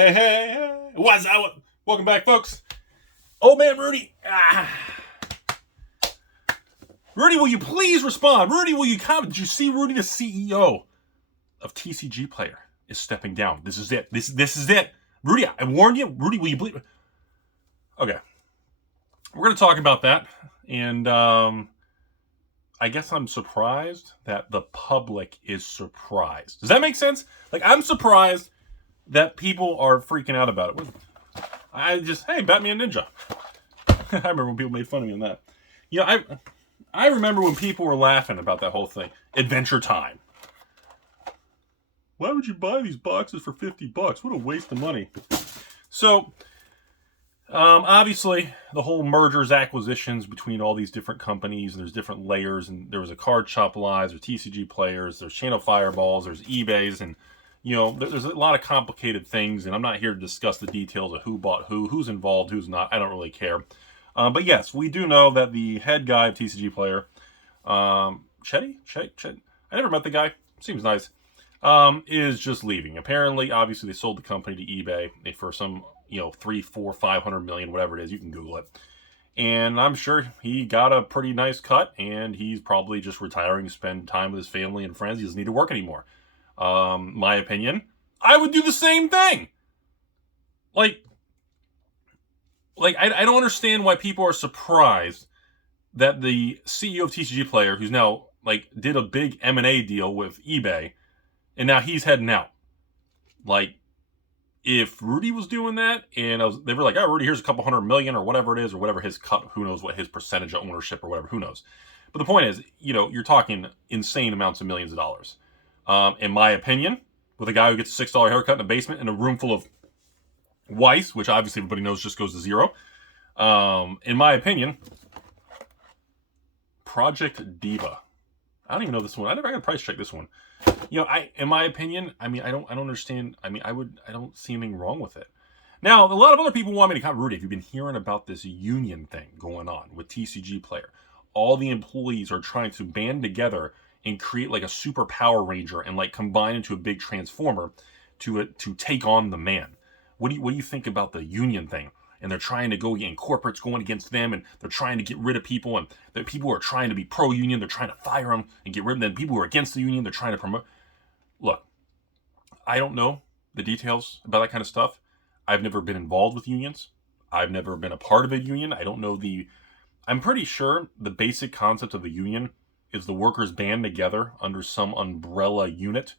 Hey. What's up? Welcome back, folks. Oh, man, Rudy. Rudy, will you please respond? Rudy, will you comment? Did you see Rudy, the CEO of TCG Player, is stepping down? This is it. This is it. Rudy, I warned you. Rudy, will you believe? Okay. We're going to talk about that. And I guess I'm surprised that the public is surprised. Does that make sense? Like, I'm surprised that people are freaking out about it. Hey, Batman Ninja. I remember when people made fun of me on that. You know, I remember when people were laughing about that whole thing. Adventure Time. Why would you buy these boxes for $50? What a waste of money. So, obviously, the whole mergers, acquisitions between all these different companies, there's different layers, and there was a Card Shop Lives, there's TCG Players, there's Channel Fireballs, there's eBays, and you know, there's a lot of complicated things, and I'm not here to discuss the details of who bought who's involved, who's not. I don't really care. But yes, we do know that the head guy of TCG Player, Chetty? I never met the guy. Seems nice. Is just leaving. Apparently, obviously, they sold the company to eBay for some, $300, $400, $500 million, whatever it is. You can Google it. And I'm sure he got a pretty nice cut, and he's probably just retiring to spend time with his family and friends. He doesn't need to work anymore. My opinion, I would do the same thing. I don't understand why people are surprised that the CEO of TCG Player, who's now did a big M&A deal with eBay, and now he's heading out. If Rudy was doing that, and they were like, "Oh, Rudy, here's a couple $100 million or whatever it is, or whatever his cut, who knows what his percentage of ownership or whatever, who knows." But the point is, you're talking insane amounts of millions of dollars. In my opinion, with a guy who gets a $6 haircut in a basement in a room full of Weiss, which obviously everybody knows just goes to zero. In my opinion, Project Diva. I don't even know this one. I got to price check this one. In my opinion, I don't understand. I don't see anything wrong with it. Now, a lot of other people want me to comment, Rudy, if you've been hearing about this union thing going on with TCG Player, all the employees are trying to band together and create a super Power Ranger and combine into a big transformer to take on the man. What do you think about the union thing? And they're trying to go and corporates going against them, and they're trying to get rid of people, and the people who are trying to be pro-union, they're trying to fire them and get rid of them. People who are against the union, they're trying to promote. Look, I don't know the details about that kind of stuff. I've never been involved with unions. I've never been a part of a union. I don't know I'm pretty sure the basic concept of a union is the workers band together under some umbrella unit,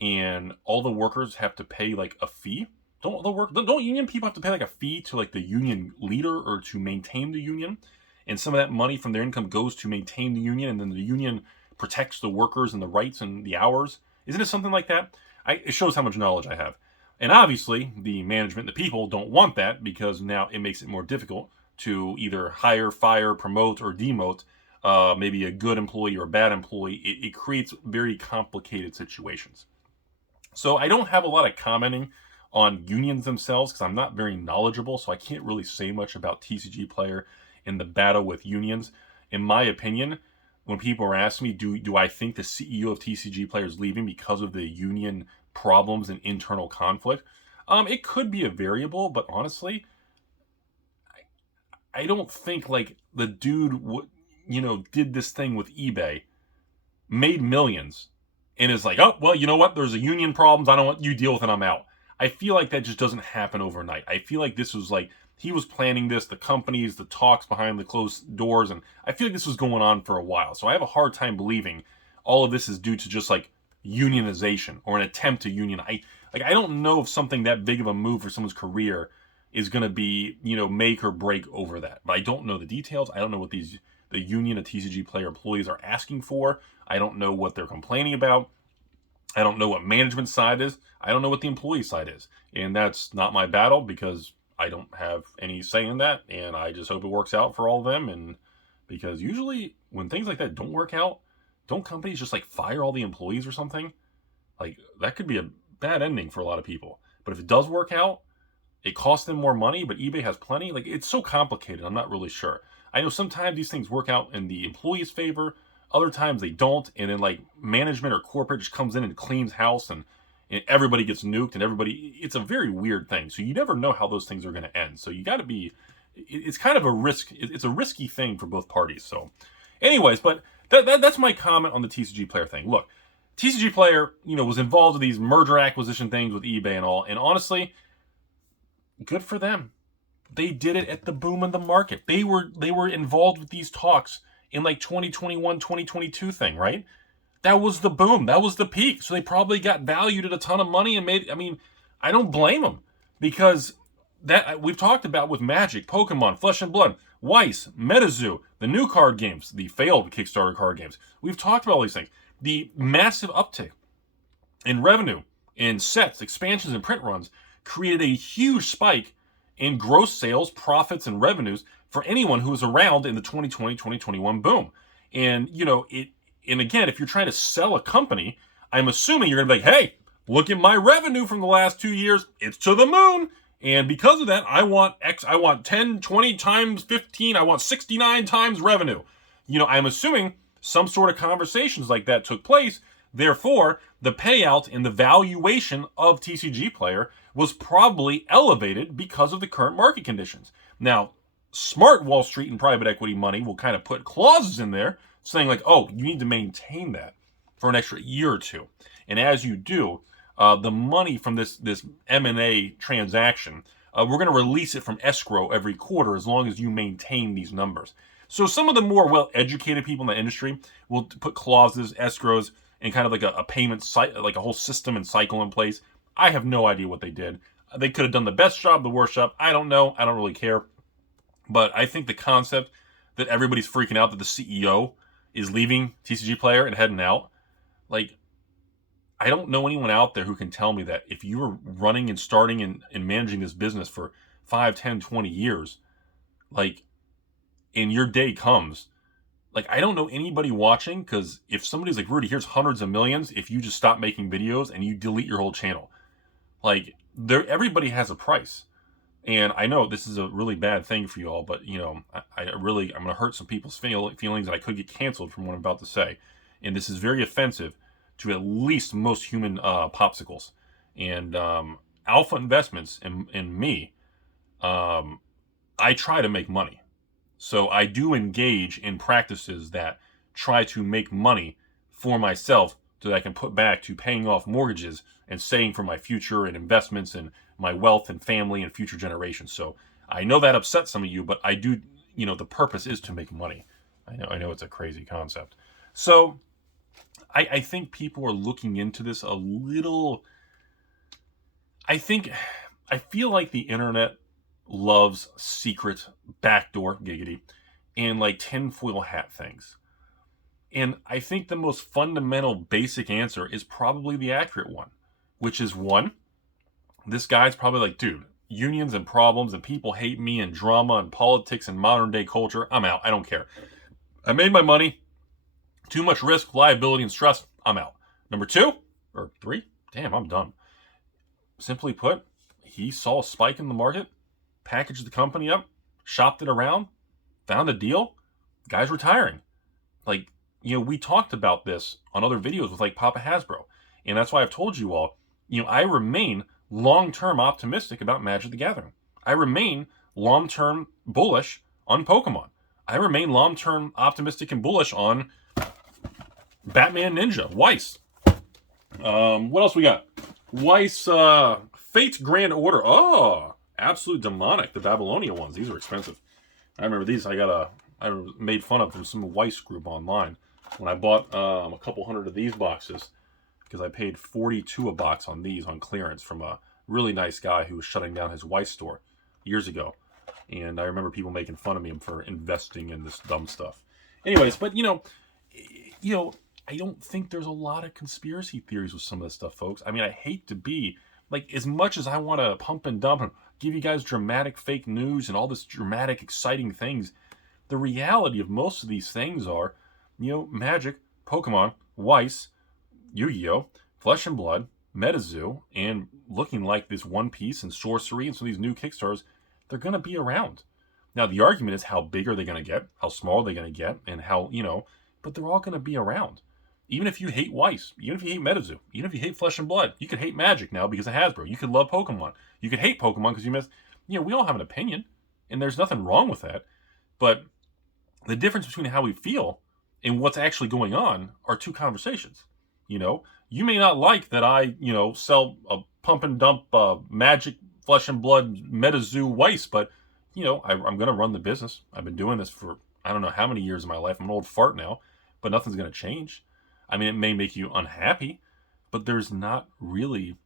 and all the workers have to pay a fee. Don't union people have to pay a fee to the union leader or to maintain the union? And some of that money from their income goes to maintain the union, and then the union protects the workers and the rights and the hours. Isn't it something like that? It shows how much knowledge I have. And obviously, the management, the people, don't want that, because now it makes it more difficult to either hire, fire, promote, or demote maybe a good employee or a bad employee. It creates very complicated situations. So I don't have a lot of commenting on unions themselves because I'm not very knowledgeable, so I can't really say much about TCG Player and the battle with unions. In my opinion, when people are asking me, do I think the CEO of TCG Player is leaving because of the union problems and internal conflict? It could be a variable, but honestly, I don't think the dude did this thing with eBay, made millions, and is oh, well, you know what? There's a union problems. I don't want you deal with it. I'm out. I feel like that just doesn't happen overnight. I feel like this was he was planning this, the companies, the talks behind the closed doors, and I feel like this was going on for a while. So I have a hard time believing all of this is due to just unionization or an attempt to union. I don't know if something that big of a move for someone's career is going to be, make or break over that. But I don't know the details. I don't know what the union of TCG Player employees are asking for. I don't know what they're complaining about. I don't know what management side is. I don't know what the employee side is. And that's not my battle, because I don't have any say in that. And I just hope it works out for all of them. And because usually when things like that don't work out, don't companies just fire all the employees or something? That could be a bad ending for a lot of people. But if it does work out, it costs them more money, but eBay has plenty. It's so complicated. I'm not really sure. I know sometimes these things work out in the employee's favor. Other times they don't. And then management or corporate just comes in and cleans house, and and everybody gets nuked, and it's a very weird thing. So you never know how those things are going to end. So you got to be, it's kind of a risk. It's a risky thing for both parties. So anyways, but that's my comment on the TCG Player thing. Look, TCG Player, was involved with these merger acquisition things with eBay and all. And honestly, good for them. They did it at the boom of the market. They were involved with these talks in like 2021, 2022 thing, right? That was the boom. That was the peak. So they probably got valued at a ton of money and made, I don't blame them, because that we've talked about with Magic, Pokemon, Flesh and Blood, Weiss, MetaZoo, the new card games, the failed Kickstarter card games. We've talked about all these things. The massive uptick in revenue in sets, expansions, and print runs created a huge spike in gross sales, profits, and revenues for anyone who was around in the 2020-2021 boom. And, and again, if you're trying to sell a company, I'm assuming you're going to be like, hey, look at my revenue from the last 2 years. It's to the moon. And because of that, I want 10, 20 times 15. I want 69 times revenue. I'm assuming some sort of conversations like that took place. Therefore, the payout and the valuation of TCG Player was probably elevated because of the current market conditions. Now, smart Wall Street and private equity money will kind of put clauses in there saying like, oh, you need to maintain that for an extra year or two. And as you do, the money from this M&A transaction, we're going to release it from escrow every quarter as long as you maintain these numbers. So some of the more well-educated people in the industry will put clauses, escrows, and kind of like a payment site, like a whole system and cycle in place. I have no idea what they did. They could have done the best job, the worst job. I don't know. I don't really care. But I think the concept that everybody's freaking out that the CEO is leaving TCG Player and heading out, like, I don't know anyone out there who can tell me that if you were running and starting and managing this business for 5, 10, 20 years, like, and your day comes, like, I don't know anybody watching, because if somebody's like, Rudy, here's hundreds of millions if you just stop making videos and you delete your whole channel. Like, everybody has a price. And I know this is a really bad thing for you all, but, I'm going to hurt some people's feelings, and I could get canceled from what I'm about to say. And this is very offensive to at least most human popsicles. And Alpha Investments and me, I try to make money. So I do engage in practices that try to make money for myself so that I can put back to paying off mortgages and saving for my future and investments and my wealth and family and future generations. So I know that upsets some of you, but I do, the purpose is to make money. I know it's a crazy concept. So I think people are looking into this a little. I feel like the internet loves secret backdoor giggity and like tinfoil hat things. And I think the most fundamental basic answer is probably the accurate one, which is one, this guy's probably like, dude, unions and problems and people hate me and drama and politics and modern day culture. I'm out. I don't care. I made my money. Too much risk, liability, and stress. I'm out. Number 2 or 3. Damn, I'm done. Simply put, he saw a spike in the market, packaged the company up, shopped it around, found a deal. The guy's retiring. Like, we talked about this on other videos with like Papa Hasbro. And that's why I've told you all, I remain long-term optimistic about Magic the Gathering. I remain long-term bullish on Pokemon. I remain long-term optimistic and bullish on Batman Ninja, Weiss. What else we got? Weiss, Fate's Grand Order. Oh, Absolute Demonic, the Babylonia ones. These are expensive. I remember these. I made fun of from some Weiss group online when I bought a couple hundred of these boxes, because I paid $42 a box on these on clearance from a really nice guy who was shutting down his Weiss store years ago. And I remember people making fun of me for investing in this dumb stuff. Anyways, but I don't think there's a lot of conspiracy theories with some of this stuff, folks. I mean, I hate to be, like, as much as I want to pump and dump and give you guys dramatic fake news and all this dramatic, exciting things, the reality of most of these things are, Magic, Pokemon, Weiss, Yu-Gi-Oh!, Flesh and Blood, MetaZoo, and looking like this One Piece and Sorcery and some of these new Kickstarters, they're going to be around. Now, the argument is how big are they going to get? How small are they going to get? And how, but they're all going to be around. Even if you hate Weiss, even if you hate Metazoo, even if you hate Flesh and Blood, you could hate Magic now because of Hasbro. You could love Pokemon. You could hate Pokemon because you miss. We all have an opinion, and there's nothing wrong with that. But the difference between how we feel and what's actually going on are two conversations. You may not like that I, sell a pump and dump Magic, Flesh and Blood, Metazoo, Weiss, but I'm going to run the business. I've been doing this for I don't know how many years of my life. I'm an old fart now, but nothing's going to change. I mean, it may make you unhappy, but there's not really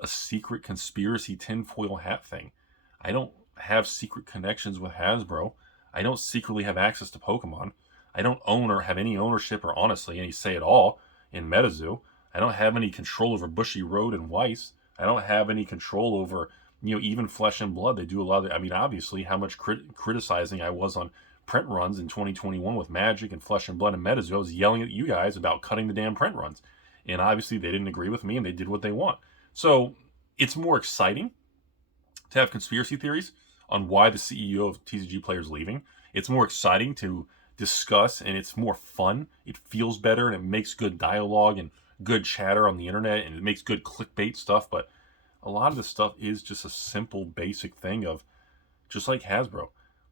a secret conspiracy tinfoil hat thing. I don't have secret connections with Hasbro. I don't secretly have access to Pokemon. I don't own or have any ownership or honestly any say at all in Metazoo. I don't have any control over Bushy Road and Weiss. I don't have any control over, even Flesh and Blood. They do a lot of, obviously how much criticizing I was on print runs in 2021 with Magic and Flesh and Blood and Metazoo. I was yelling at you guys about cutting the damn print runs. And obviously they didn't agree with me and they did what they want. So it's more exciting to have conspiracy theories on why the CEO of TCG Player is leaving. It's more exciting to discuss and it's more fun. It feels better and it makes good dialogue and good chatter on the internet and it makes good clickbait stuff. But a lot of this stuff is just a simple, basic thing of just like Hasbro.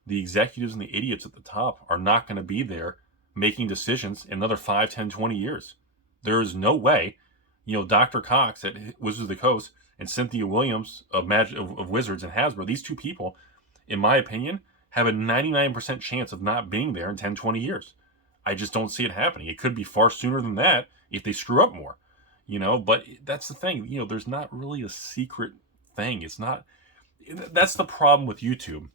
The executives and the idiots at the top are not going to be there making decisions in another 5, 10, 20 years. There is no way, Dr. Cox at Wizards of the Coast and Cynthia Williams of Wizards and Hasbro, these two people, in my opinion, have a 99% chance of not being there in 10, 20 years. I just don't see it happening. It could be far sooner than that if they screw up more, but that's the thing. There's not really a secret thing. That's the problem with YouTube.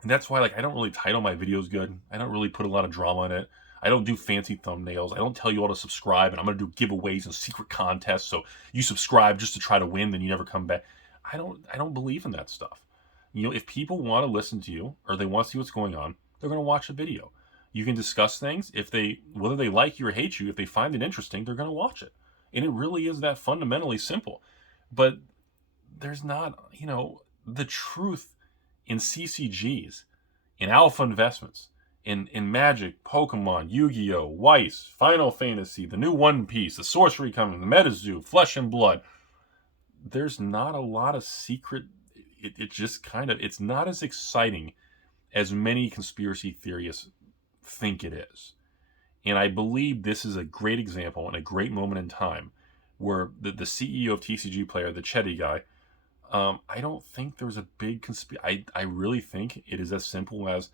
And that's why, I don't really title my videos good. I don't really put a lot of drama in it. I don't do fancy thumbnails. I don't tell you all to subscribe, and I'm going to do giveaways and secret contests. So you subscribe just to try to win, then you never come back. I don't believe in that stuff. If people want to listen to you or they want to see what's going on, they're going to watch a video. You can discuss things. Whether they like you or hate you, if they find it interesting, they're going to watch it. And it really is that fundamentally simple. But there's not, the truth in CCGs, in alpha investments, in Magic, Pokemon, Yu-Gi-Oh, Weiss, Final Fantasy, the new One Piece, the Sorcery coming, the Metazoo, Flesh and Blood. There's not a lot of secret. It just it's not as exciting as many conspiracy theorists think it is. And I believe this is a great example and a great moment in time where the CEO of TCG Player, the Chetty guy, I don't think there's a big conspiracy. I really think it is as simple as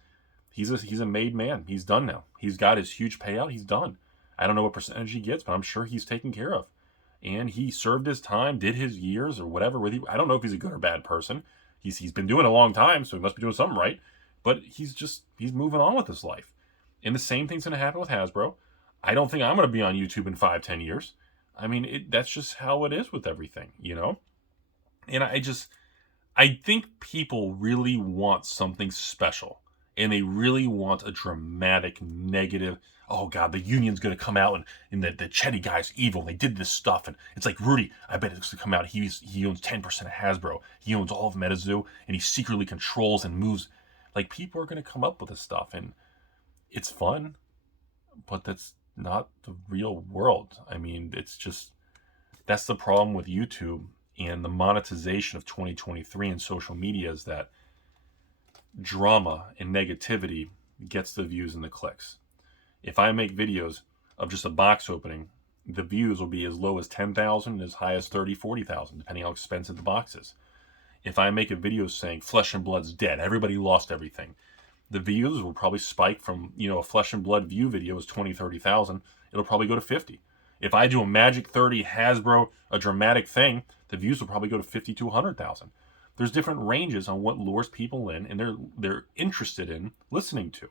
he's a made man. He's done now. He's got his huge payout. He's done. I don't know what percentage he gets, but I'm sure he's taken care of. And he served his time, did his years or whatever. I don't know if he's a good or bad person. He's been doing it a long time, so he must be doing something right. But he's moving on with his life. And the same thing's going to happen with Hasbro. I don't think I'm going to be on YouTube in 5, 10 years. I mean, that's just how it is with everything, And I think people really want something special. And they really want a dramatic, negative, oh God, the union's going to come out and the Chetty guy's evil. They did this stuff. And it's like, Rudy, I bet it's going to come out. He owns 10% of Hasbro. He owns all of Metazoo. And he secretly controls and moves. People are going to come up with this stuff. And it's fun. But that's not the real world. I mean, that's the problem with YouTube and the monetization of 2023 and social media is that drama and negativity gets the views and the clicks. If I make videos of just a box opening, the views will be as low as 10,000 and as high as 30, 40,000, depending how expensive the box is. If I make a video saying Flesh and Blood's dead, everybody lost everything, the views will probably spike from, a Flesh and Blood view video is 20, 30,000. It'll probably go to 50. If I do a Magic 30 Hasbro, a dramatic thing, the views will probably go to 50 to 100,000. There's different ranges on what lures people in and they're interested in listening to.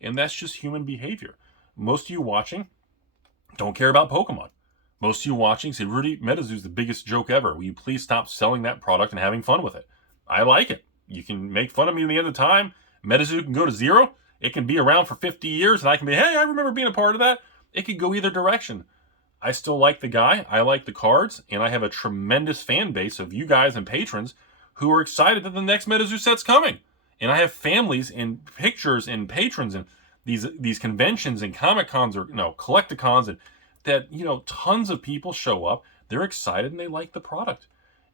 And that's just human behavior. Most of you watching don't care about Pokemon. Most of you watching say, Rudy, Metazoo's the biggest joke ever. Will you please stop selling that product and having fun with it? I like it. You can make fun of me at the end of the time. Metazoo can go to zero. It can be around for 50 years and I can be, hey, I remember being a part of that. It could go either direction. I still like the guy. I like the cards. And I have a tremendous fan base of you guys and patrons who are excited that the next Metazoo set's coming. And I have families and pictures and patrons and these conventions and Comic Cons or Collecticons and that, tons of people show up, they're excited, and they like the product.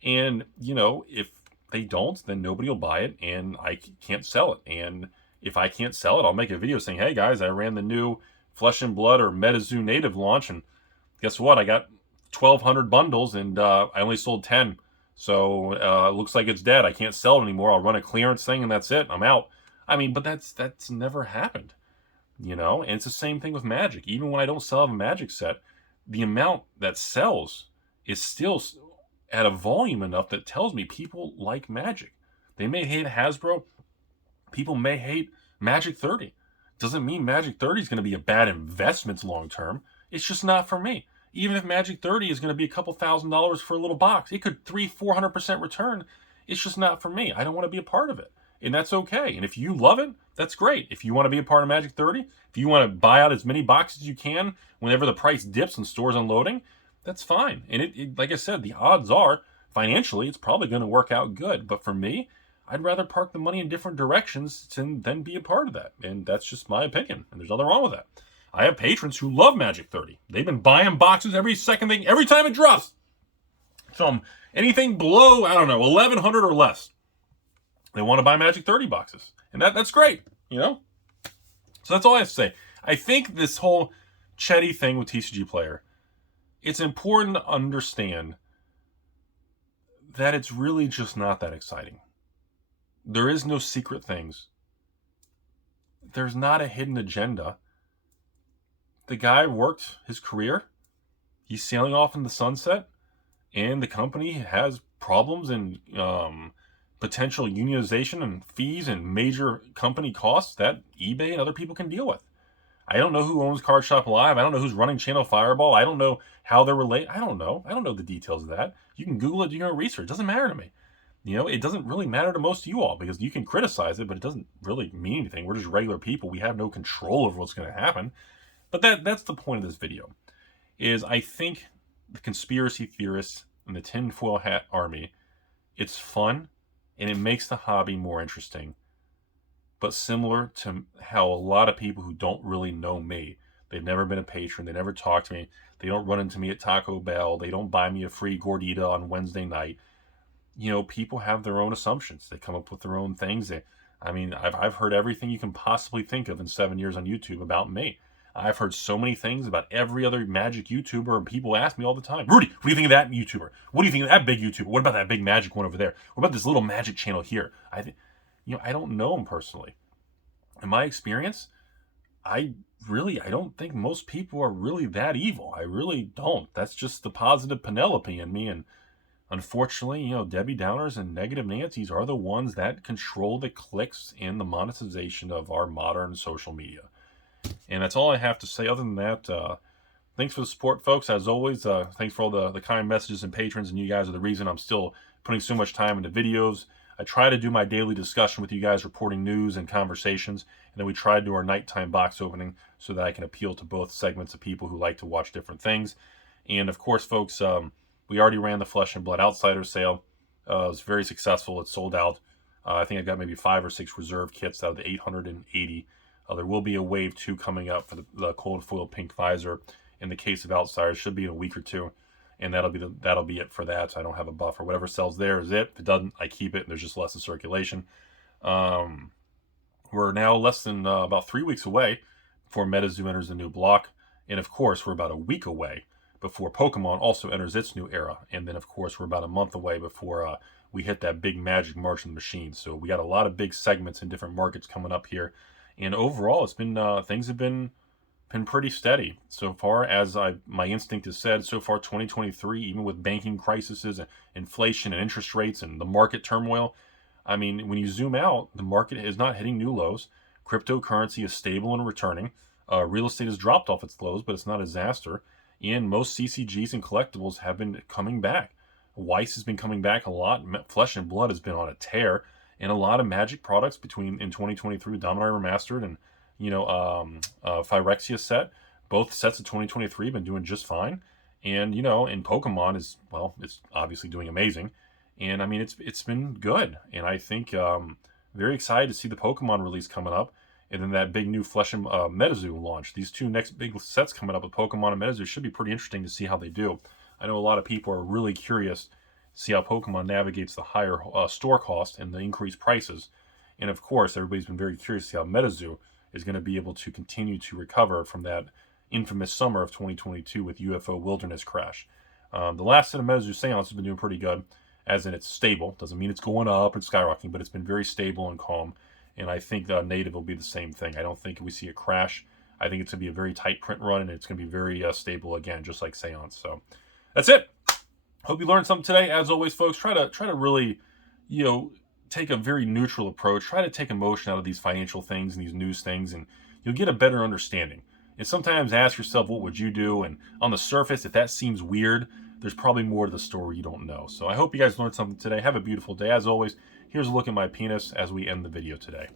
And, if they don't, then nobody will buy it, and I can't sell it. And if I can't sell it, I'll make a video saying, hey guys, I ran the new Flesh and Blood or MetaZoo native launch, and guess what? I got 1,200 bundles, and I only sold 10. So it looks like it's dead. I can't sell it anymore. I'll run a clearance thing, and that's it. I'm out. I mean, but that's never happened, And it's the same thing with Magic. Even when I don't sell a Magic set, the amount that sells is still at a volume enough that tells me people like Magic. They may hate Hasbro. People may hate Magic 30. Doesn't mean Magic 30 is going to be a bad investment long term. It's just not for me. Even if Magic 30 is going to be a couple $1,000s for a little box, it could 400% return. It's just not for me. I don't want to be a part of it. And that's okay. And if you love it, that's great. If you want to be a part of Magic 30, if you want to buy out as many boxes as you can whenever the price dips and stores unloading, that's fine. And it like I said, the odds are financially it's probably going to work out good. But for me, I'd rather park the money in different directions than be a part of that. And that's just my opinion. And there's nothing wrong with that. I have patrons who love Magic 30. They've been buying boxes every time it drops. So anything below, I don't know, 1,100 or less, they want to buy Magic 30 boxes. And that's great, So that's all I have to say. I think this whole Chetty thing with TCG Player, it's important to understand that it's really just not that exciting. There is no secret things. There's not a hidden agenda. The guy worked his career. He's sailing off in the sunset. And the company has problems and potential unionization and fees and major company costs that eBay and other people can deal with. I don't know who owns Card Shop Live. I don't know who's running Channel Fireball. I don't know how they're related. I don't know. I don't know the details of that. You can Google it, do your own research. It doesn't matter to me. It doesn't really matter to most of you all because you can criticize it, but it doesn't really mean anything. We're just regular people. We have no control over what's going to happen. But that's the point of this video, is I think the conspiracy theorists and the tinfoil hat army, it's fun and it makes the hobby more interesting. But similar to how a lot of people who don't really know me, they've never been a patron, they never talk to me, they don't run into me at Taco Bell, they don't buy me a free gordita on Wednesday night. People have their own assumptions. They come up with their own things. I've heard everything you can possibly think of in 7 years on YouTube about me. I've heard so many things about every other Magic YouTuber, and people ask me all the time, Rudy, what do you think of that YouTuber? What do you think of that big YouTuber? What about that big Magic one over there? What about this little Magic channel here? I don't know him personally. In my experience, I don't think most people are really that evil. I really don't. That's just the positive Penelope in me. And unfortunately, Debbie Downers and negative Nancy's are the ones that control the clicks and the monetization of our modern social media. And that's all I have to say. Other than that, thanks for the support, folks. As always, thanks for all the kind messages and patrons. And you guys are the reason I'm still putting so much time into videos. I try to do my daily discussion with you guys, reporting news and conversations. And then we try to do our nighttime box opening so that I can appeal to both segments of people who like to watch different things. And of course, folks, we already ran the Flesh and Blood Outsider sale. It was very successful. It sold out. I think I got maybe 5 or 6 reserve kits out of the 880. There will be a wave 2 coming up for the cold foil pink visor. In the case of Outsiders, should be in a week or two, and that'll be it for that. So I don't have a buffer. Whatever sells there is it. If it doesn't, I keep it. And there's just less in circulation. We're now less than about 3 weeks away before MetaZoo enters the new block, and of course we're about a week away before Pokemon also enters its new era, and then of course we're about a month away before we hit that big Magic March in the Machine. So we got a lot of big segments in different markets coming up here. And overall, it's been things have been pretty steady so far. As my instinct has said, so far 2023, even with banking crises and inflation and interest rates and the market turmoil, when you zoom out, the market is not hitting new lows. Cryptocurrency is stable and returning. Real estate has dropped off its lows, but it's not a disaster. And most CCGs and collectibles have been coming back. Weiss has been coming back a lot. Flesh and Blood has been on a tear. And a lot of Magic products in 2023, Dominaria Remastered and Phyrexia set, both sets of 2023 have been doing just fine. And and Pokemon it's obviously doing amazing. And it's been good. And I think very excited to see the Pokemon release coming up. and then that big new Flesh and MetaZoo launch. These two next big sets coming up with Pokemon and MetaZoo should be pretty interesting to see how they do. I know a lot of people are really curious to see how Pokemon navigates the higher store cost and the increased prices. And of course, everybody's been very curious to see how MetaZoo is going to be able to continue to recover from that infamous summer of 2022 with UFO Wilderness Crash. The last set of MetaZoo Seance has been doing pretty good, as in it's stable. Doesn't mean it's going up and skyrocketing, but it's been very stable and calm. And I think Native will be the same thing. I don't think we see a crash. I think it's going to be a very tight print run, and it's going to be very stable again, just like Seance. So that's it. Hope you learned something today. As always, folks, try to really, take a very neutral approach. Try to take emotion out of these financial things and these news things, and you'll get a better understanding. And sometimes ask yourself, what would you do? And on the surface, if that seems weird, there's probably more to the story you don't know. So I hope you guys learned something today. Have a beautiful day. As always, here's a look at my penis as we end the video today.